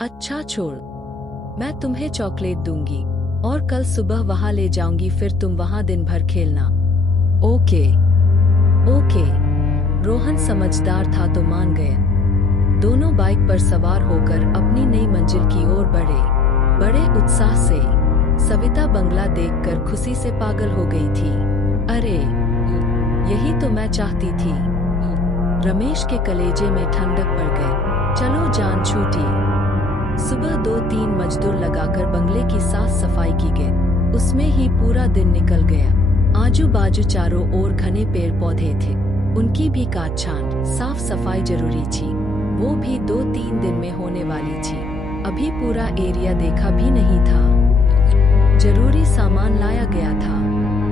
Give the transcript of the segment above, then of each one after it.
अच्छा छोड़, मैं तुम्हें चॉकलेट दूंगी और कल सुबह वहां ले जाऊंगी, फिर तुम वहां दिन भर खेलना। Okay okay. रोहन समझदार था तो मान गया। दोनों बाइक पर सवार होकर अपनी नई मंजिल की ओर बढ़े, बड़े उत्साह से। सविता बंगला देखकर खुशी से पागल हो गई थी। अरे, यही तो मैं चाहती थी। रमेश के कलेजे में ठंडक पड़ गई। चलो जान छूटी। सुबह 2-3 मजदूर लगाकर बंगले की साफ सफाई की गई। उसमें ही पूरा दिन निकल गया। आजू बाजू चारों ओर घने पेड़ पौधे थे, उनकी भी काट छांट साफ सफाई जरूरी थी। वो भी 2-3 दिन में होने वाली थी। अभी पूरा एरिया देखा भी नहीं था। जरूरी सामान लाया गया था।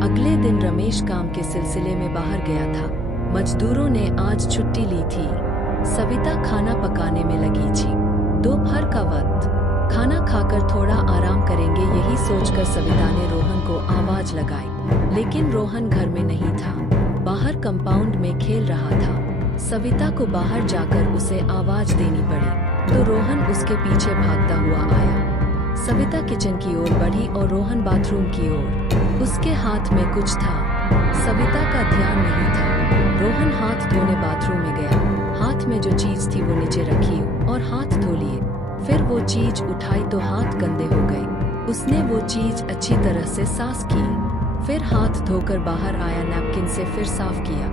अगले दिन रमेश काम के सिलसिले में बाहर गया था। मजदूरों ने आज छुट्टी ली थी। सविता खाना पकाने में लगी थी। दोपहर का वक्त, खाना खाकर थोड़ा आराम करेंगे, यही सोचकर सविता ने रोहन को आवाज लगाई। लेकिन रोहन घर में नहीं था, बाहर कंपाउंड में खेल रहा था। सविता को बाहर जाकर उसे आवाज देनी पड़ी तो रोहन उसके पीछे भागता हुआ आया। सविता किचन की ओर बढ़ी और रोहन बाथरूम की ओर। उसके हाथ में कुछ था। सविता का ध्यान नहीं था। रोहन हाथ धोने बाथरूम में गया। हाथ में जो चीज थी वो नीचे रखी और हाथ धो लिए। फिर वो चीज उठाई तो हाथ गंदे हो गए। उसने वो चीज अच्छी तरह से साफ की। फिर हाथ धोकर बाहर आया, नैपकिन से फिर साफ किया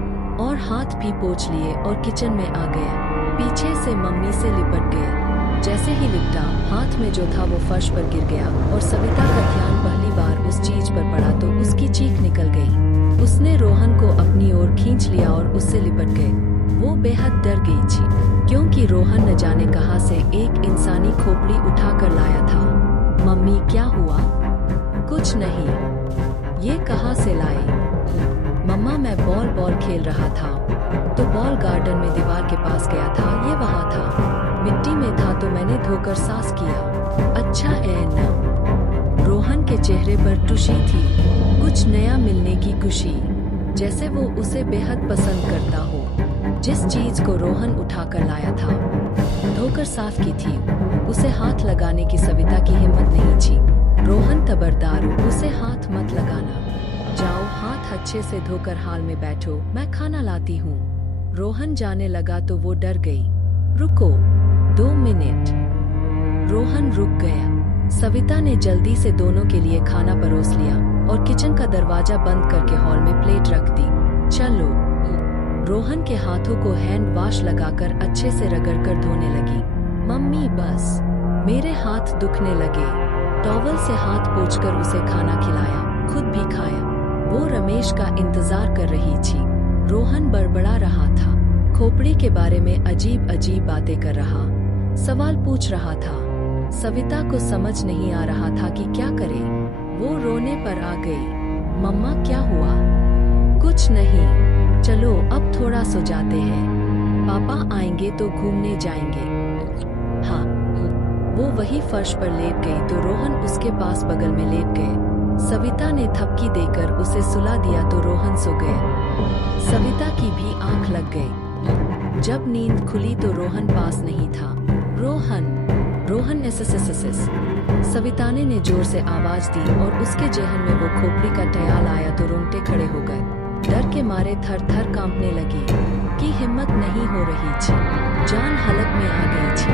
और हाथ भी पोंछ लिए और किचन में आ गया। पीछे से मम्मी से लिपट गया। जैसे ही लिपटा, हाथ में जो था वो फर्श पर गिर गया और सविता का ध्यान पहली बार उस चीज पर पड़ा तो उसकी चीख निकल गई। उसने रोहन को अपनी ओर खींच लिया और उससे लिपट गए। वो बेहद डर गई थी क्योंकि रोहन न जाने कहां से एक इंसानी खोपड़ी उठाकर लाया था। मम्मी, क्या हुआ? कुछ नहीं। ये कहां से लाए? मम्मा, मैं बॉल खेल रहा था तो बॉल गार्डन में दीवार के पास गया था, ये वहां था, मिट्टी में था तो मैंने धोकर साफ किया। अच्छा है ना? रोहन के चेहरे पर खुशी थी, कुछ नया मिलने की खुशी, जैसे वो उसे बेहद पसंद करता हो। जिस चीज को रोहन उठाकर लाया था, धोकर साफ की थी, उसे हाथ लगाने की सविता की हिम्मत नहीं थी। रोहन खबरदार, उसे हाथ मत लगाना। जाओ, हाथ अच्छे से धोकर हाल में बैठो, मैं खाना लाती हूँ। रोहन जाने लगा तो वो डर गई। रुको 2 मिनट। रोहन रुक गया। सविता ने जल्दी से दोनों के लिए खाना परोस लिया और किचन का दरवाजा बंद करके हॉल में प्लेट रख दी। चलो। रोहन के हाथों को हैंड वॉश लगाकर अच्छे से रगड़कर धोने लगी। मम्मी, बस, मेरे हाथ दुखने लगे। टॉवल से हाथ पोंछकर उसे खाना खिलाया, खुद भी खाया। वो रमेश का इंतजार कर रही थी। रोहन बड़बड़ा रहा था, खोपड़ी के बारे में अजीब अजीब बातें कर रहा, सवाल पूछ रहा था। सविता को समझ नहीं आ रहा था कि क्या करे। वो रोने पर आ गई। मम्मा, क्या हुआ? कुछ नहीं, चलो अब थोड़ा सो जाते हैं, पापा आएंगे तो घूमने जाएंगे। हाँ। वो वही फर्श पर लेट गई तो रोहन उसके पास बगल में लेट गए। सविता ने थपकी देकर उसे सुला दिया तो रोहन सो गया। सविता की भी आंख लग गई। जब नींद खुली तो रोहन पास नहीं था। रोहन, रोहन एसएसएसएस। सविता ने जोर से आवाज दी और उसके जेहन में वो खोपड़ी का ख्याल आया तो रोंगटे खड़े हो गए। डर के मारे थर थर कांपने लगी कि हिम्मत नहीं हो रही थी। जान हलक में आ गई थी।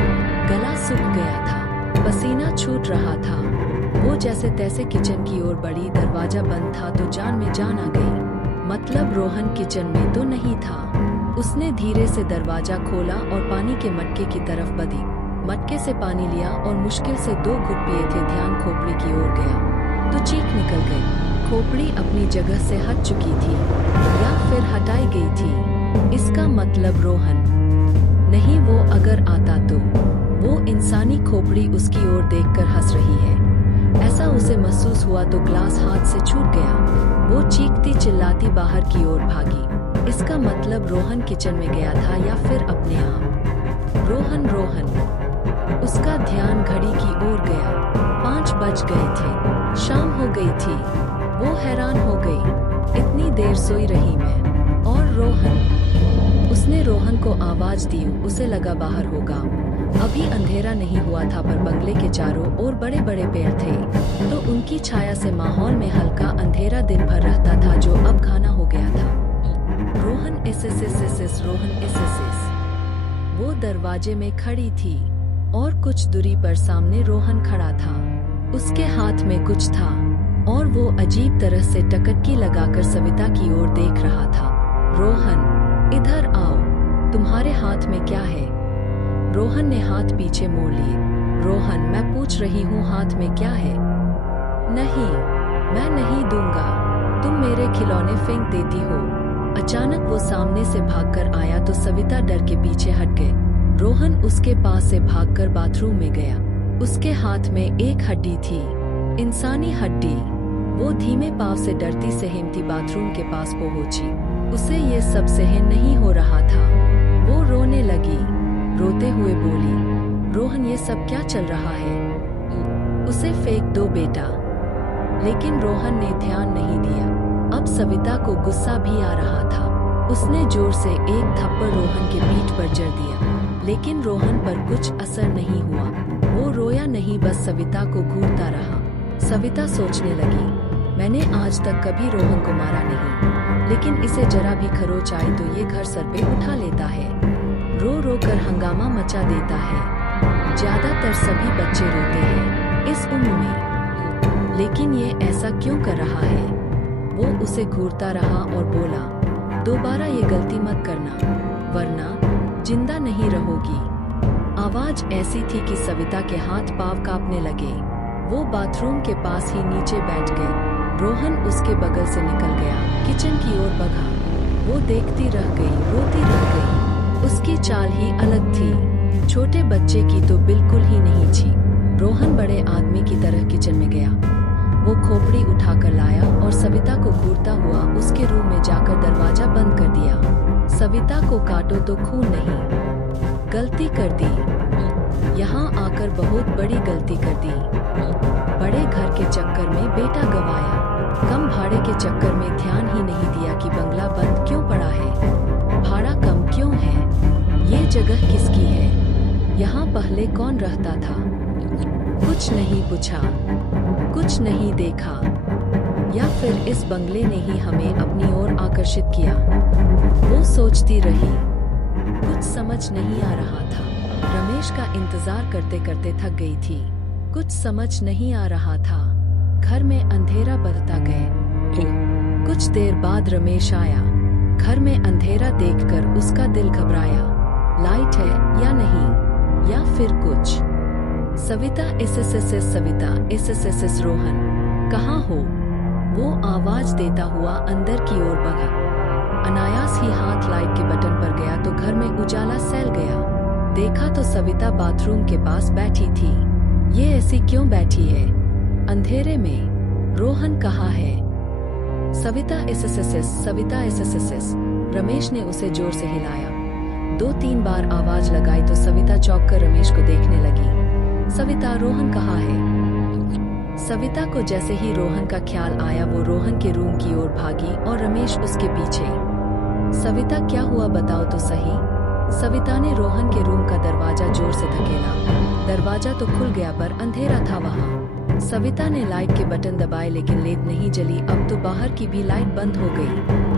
गला सूख गया था, पसीना छूट रहा था। वो जैसे तैसे किचन की ओर बढ़ी। दरवाजा बंद था तो जान में जान आ गई। मतलब रोहन किचन में तो नहीं था। उसने धीरे से दरवाजा खोला और पानी के मटके की तरफ बढ़ी। मटके से पानी लिया और मुश्किल से 2 घुट पिए थे। ध्यान खोपड़ी की ओर गया तो चीख निकल गई। खोपड़ी अपनी जगह से हट चुकी थी या फिर हटाई गई थी। इसका मतलब रोहन नहीं, वो अगर आता तो वो इंसानी खोपड़ी उसकी ओर देखकर हंस रही है, ऐसा उसे महसूस हुआ तो ग्लास हाथ से छूट गया। वो चीखती चिल्लाती बाहर की ओर भागी। इसका मतलब रोहन किचन में गया था या फिर अपने आप। रोहन, रोहन। उसका ध्यान घड़ी की ओर गया। 5 बज गए थे, शाम हो गई थी। वो हैरान हो गई, इतनी देर सोई रही मैं। और रोहन। उसने रोहन को आवाज दी, उसे लगा बाहर होगा। अभी अंधेरा नहीं हुआ था पर बंगले के चारों ओर बड़े बड़े पेड़ थे, तो उनकी छाया से माहौल में हल्का अंधेरा दिन भर रहता था जो अब घना हो गया था। रोहन रोहन वो दरवाजे में खड़ी थी और कुछ दूरी पर सामने रोहन खड़ा था। उसके हाथ में कुछ था और वो अजीब तरह से टकटकी लगाकर सविता की ओर देख रहा था। रोहन, इधर आओ, तुम्हारे हाथ में क्या है? रोहन ने हाथ पीछे मोड़ लिए। रोहन, मैं पूछ रही हूँ हाथ में क्या है? नहीं, मैं नहीं दूंगा, तुम मेरे खिलौने फेंक देती हो। अचानक वो सामने से भागकर आया तो सविता डर के पीछे हट गए। रोहन उसके पास से भागकर बाथरूम में गया। उसके हाथ में एक हड्डी थी, इंसानी हड्डी। वो धीमे पांव से डरती से हिम्मती बाथरूम के पास पहुंची। उसे ये सब सहन नहीं हो रहा था। वो रोने लगी, रोते हुए बोली, रोहन ये सब क्या चल रहा है? उसे फेंक दो बेटा। लेकिन रोहन ने ध्यान नहीं दिया। अब सविता को गुस्सा भी आ रहा था। उसने जोर से एक थप्पड़ रोहन के पीठ पर जड़ दिया, लेकिन रोहन पर कुछ असर नहीं हुआ। वो रोया नहीं, बस सविता को घूरता रहा। सविता सोचने लगी, मैंने आज तक कभी रोहन को मारा नहीं, लेकिन इसे जरा भी खरोच आई तो ये घर सर पे उठा लेता है, रो रो कर हंगामा मचा देता है। ज्यादातर सभी बच्चे रोते हैं इस उम्र में, लेकिन ये ऐसा क्यों कर रहा है? वो उसे घूरता रहा और बोला, दोबारा ये गलती मत करना, वरना जिंदा नहीं रहोगी। आवाज ऐसी थी कि सविता के हाथ पांव कांपने लगे। वो बाथरूम के पास ही नीचे बैठ गए। रोहन उसके बगल से निकल गया, किचन की ओर भगा। वो देखती रह गई, रोती रह गई। उसकी चाल ही अलग थी, छोटे बच्चे की तो बिल्कुल ही नहीं थी। रोहन बड़े आदमी की तरह किचन में गया। वो खोपड़ी उठाकर लाया और सविता को घूरता हुआ उसके रूम में जाकर दरवाजा बंद कर दिया। सविता को काटो तो खून नहीं, गलती कर दी, यहाँ आकर बहुत बड़ी गलती कर दी। बड़े घर के चक्कर में बेटा गंवाया, कम भाड़े के चक्कर में ध्यान ही नहीं दिया कि बंगला बंद क्यों पड़ा है, भाड़ा कम क्यों है, ये जगह किसकी है, यहाँ पहले कौन रहता था। कुछ नहीं पूछा, कुछ नहीं देखा, या फिर इस बंगले ने ही हमें अपनी ओर आकर्षित किया। वो सोचती रही, कुछ समझ नहीं आ रहा था। रमेश का इंतजार करते करते थक गई थी। कुछ समझ नहीं आ रहा था। घर में अंधेरा बढ़ता गया। कुछ देर बाद रमेश आया। घर में अंधेरा देखकर उसका दिल घबराया। लाइट है या नहीं, या फिर कुछ। सविता सविता रोहन, कहाँ हो? वो आवाज देता हुआ अंदर की ओर भागा। अनायास ही हाथ लाइट के बटन पर गया तो घर में उजाला फैल गया। देखा तो सविता बाथरूम के पास बैठी थी। ये ऐसी क्यों बैठी है अंधेरे में? रोहन कहाँ है? सविता एस। रमेश ने उसे जोर से हिलाया। 2-3 बार आवाज लगाई तो सविता चौंक कर रमेश को देखने लगी। सविता, रोहन कहाँ है? सविता को जैसे ही रोहन का ख्याल आया वो रोहन के रूम की ओर भागी और रमेश उसके पीछे। सविता, क्या हुआ बताओ तो सही। सविता ने रोहन के रूम का दरवाजा जोर से धकेला। दरवाजा तो खुल गया पर अंधेरा था वहाँ। सविता ने लाइट के बटन दबाए लेकिन लेड नहीं जली। अब तो बाहर की भी लाइट बंद हो गई।